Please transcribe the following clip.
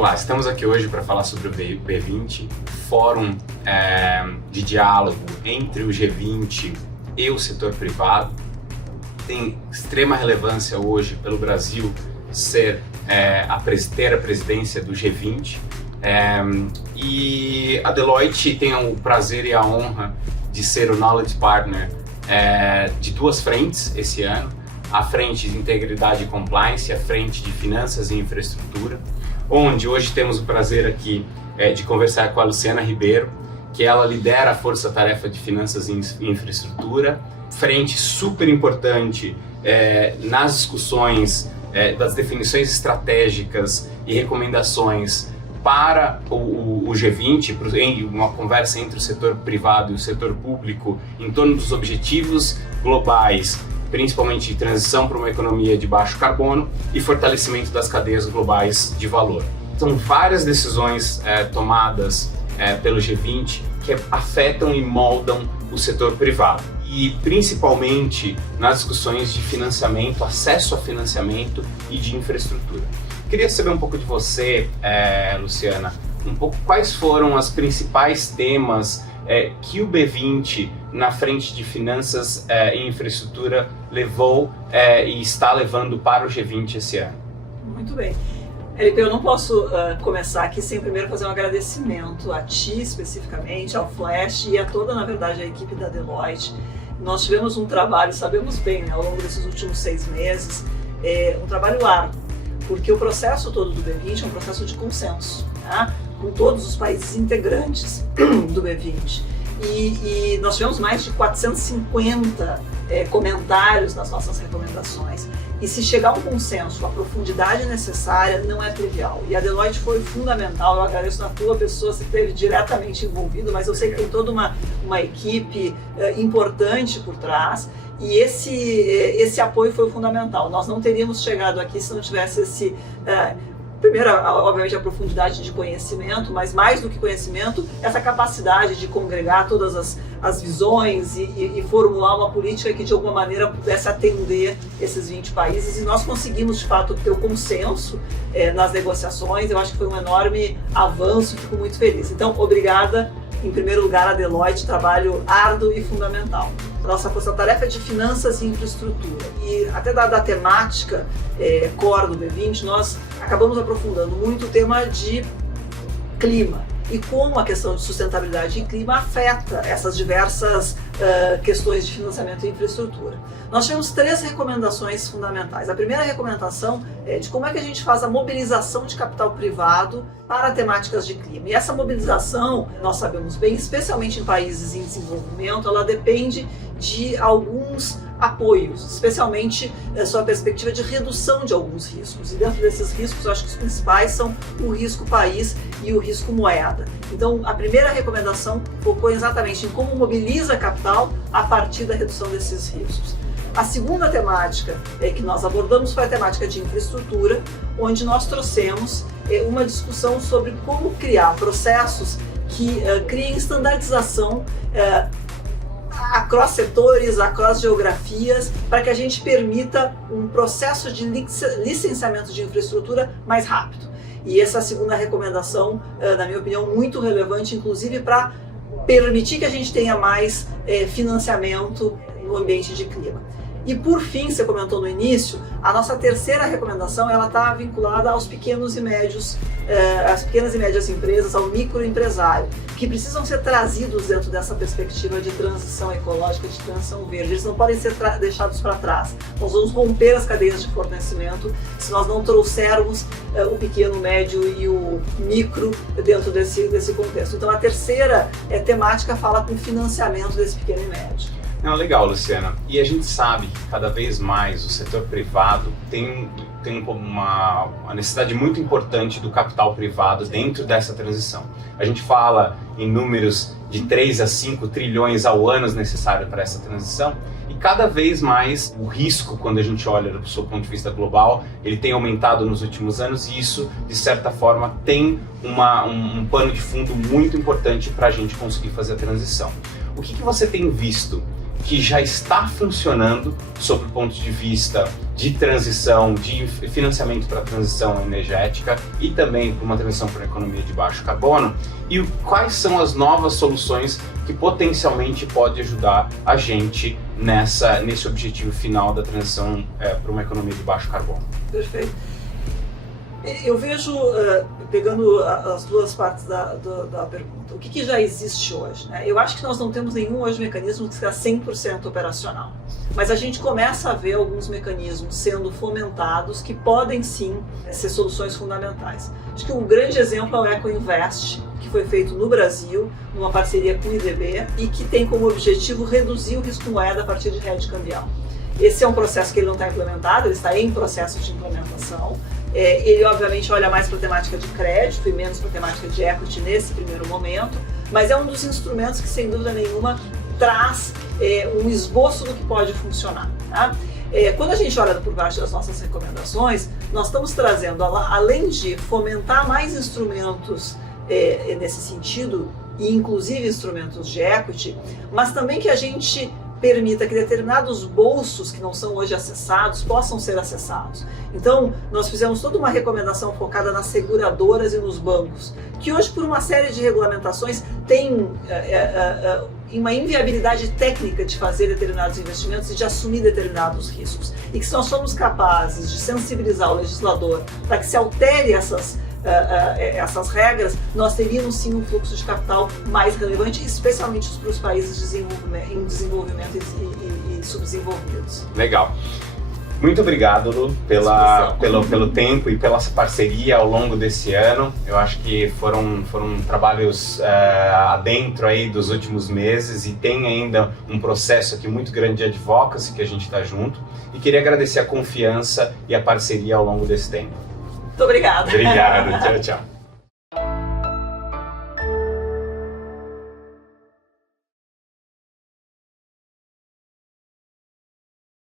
Olá, estamos aqui hoje para falar sobre o B20, fórum de diálogo entre o G20 e o setor privado. Tem extrema relevância hoje pelo Brasil ter a presidência do G20 e a Deloitte tem o prazer e a honra de ser o Knowledge Partner de duas frentes esse ano, a frente de integridade e compliance e a frente de finanças e infraestrutura, onde hoje temos o prazer aqui de conversar com a Luciana Ribeiro, que ela lidera a força-tarefa de finanças e infraestrutura, frente super importante nas discussões das definições estratégicas e recomendações para o G20, em uma conversa entre o setor privado e o setor público em torno dos objetivos globais, principalmente de transição para uma economia de baixo carbono e fortalecimento das cadeias globais de valor. São várias decisões tomadas pelo G20 que afetam e moldam o setor privado e principalmente nas discussões de financiamento, acesso a financiamento e de infraestrutura. Queria saber um pouco de você, Luciana, um pouco quais foram os principais temas que o B20 na frente de finanças e infraestrutura levou e está levando para o G20 esse ano. Muito bem. Felipe, eu não posso começar aqui sem primeiro fazer um agradecimento a ti especificamente, ao Flash e a toda, na verdade, a equipe da Deloitte. Nós tivemos um trabalho, sabemos bem, né, ao longo desses últimos 6 meses, um trabalho árduo, porque o processo todo do B20 é um processo de consenso, né, com todos os países integrantes do B20. E nós tivemos mais de 450 comentários nas nossas recomendações. E se chegar a um consenso, a profundidade necessária não é trivial. E a Deloitte foi fundamental, eu agradeço na tua pessoa, você esteve diretamente envolvido, mas eu sei que tem toda uma equipe importante por trás. E esse apoio foi fundamental. Nós não teríamos chegado aqui se não tivesse esse... Primeiro, obviamente, a profundidade de conhecimento, mas mais do que conhecimento, essa capacidade de congregar todas as visões e formular uma política que, de alguma maneira, pudesse atender esses 20 países. E nós conseguimos, de fato, ter o consenso nas negociações. Eu acho que foi um enorme avanço, fico muito feliz. Então, obrigada, em primeiro lugar, a Deloitte, trabalho árduo e fundamental. Nossa força-tarefa é de finanças e infraestrutura. E até da temática core do B20, nós acabamos aprofundando muito o tema de clima e como a questão de sustentabilidade e clima afeta essas diversas questões de financiamento e infraestrutura. Nós tivemos 3 recomendações fundamentais. A primeira recomendação é de como é que a gente faz a mobilização de capital privado para temáticas de clima. E essa mobilização, nós sabemos bem, especialmente em países em desenvolvimento, ela depende de alguns apoios, especialmente sob a perspectiva de redução de alguns riscos. E dentro desses riscos, eu acho que os principais são o risco país e o risco moeda. Então, a primeira recomendação focou exatamente em como mobiliza capital a partir da redução desses riscos. A segunda temática que nós abordamos foi a temática de infraestrutura, onde nós trouxemos uma discussão sobre como criar processos que criem standardização across setores, across geografias, para que a gente permita um processo de licenciamento de infraestrutura mais rápido. E essa é a segunda recomendação, na minha opinião, muito relevante, inclusive para permitir que a gente tenha mais financiamento no ambiente de clima. E por fim, você comentou no início, a nossa terceira recomendação ela está vinculada aos pequenos e médios, às pequenas e médias empresas, ao microempresário, que precisam ser trazidos dentro dessa perspectiva de transição ecológica, de transição verde. Eles não podem ser deixados para trás. Nós vamos romper as cadeias de fornecimento se nós não trouxermos o pequeno, o médio e o micro dentro desse contexto. Então a terceira temática fala com o financiamento desse pequeno e médio. Não, legal, Luciana. E a gente sabe que cada vez mais o setor privado tem uma necessidade muito importante do capital privado dentro dessa transição. A gente fala em números de 3 a 5 trilhões ao ano necessário para essa transição e cada vez mais o risco, quando a gente olha do seu ponto de vista global, ele tem aumentado nos últimos anos e isso, de certa forma, tem um pano de fundo muito importante para a gente conseguir fazer a transição. O que você tem visto que já está funcionando sob o ponto de vista de transição, de financiamento para a transição energética e também para uma transição para uma economia de baixo carbono, e quais são as novas soluções que potencialmente pode ajudar a gente nesse objetivo final da transição para uma economia de baixo carbono. Perfeito. Eu vejo, pegando as duas partes da pergunta, o que já existe hoje, né? Eu acho que nós não temos nenhum hoje mecanismo que seja 100% operacional, mas a gente começa a ver alguns mecanismos sendo fomentados que podem sim ser soluções fundamentais. Acho que um grande exemplo é o EcoInvest, que foi feito no Brasil, numa parceria com o IDB, e que tem como objetivo reduzir o risco moeda a partir de rede cambial. Esse é um processo que ele não está implementado, ele está em processo de implementação. Ele obviamente olha mais para a temática de crédito e menos para a temática de equity nesse primeiro momento, mas é um dos instrumentos que sem dúvida nenhuma traz um esboço do que pode funcionar. Tá? Quando a gente olha por baixo das nossas recomendações, nós estamos trazendo, além de fomentar mais instrumentos nesse sentido, e inclusive instrumentos de equity, mas também que a gente permita que determinados bolsos que não são hoje acessados possam ser acessados. Então, nós fizemos toda uma recomendação focada nas seguradoras e nos bancos, que hoje, por uma série de regulamentações, tem uma inviabilidade técnica de fazer determinados investimentos e de assumir determinados riscos. E que se nós formos capazes de sensibilizar o legislador para que se altere essas regras, nós teríamos sim um fluxo de capital mais relevante, especialmente para os países em desenvolvimento e subdesenvolvidos. Legal. Muito obrigado, Lu, pelo tempo e pela parceria ao longo desse ano. Eu acho que foram trabalhos adentro aí dos últimos meses e tem ainda um processo aqui muito grande de advocacy que a gente está junto. E queria agradecer a confiança e a parceria ao longo desse tempo. Muito obrigada. Obrigado. Tchau, tchau.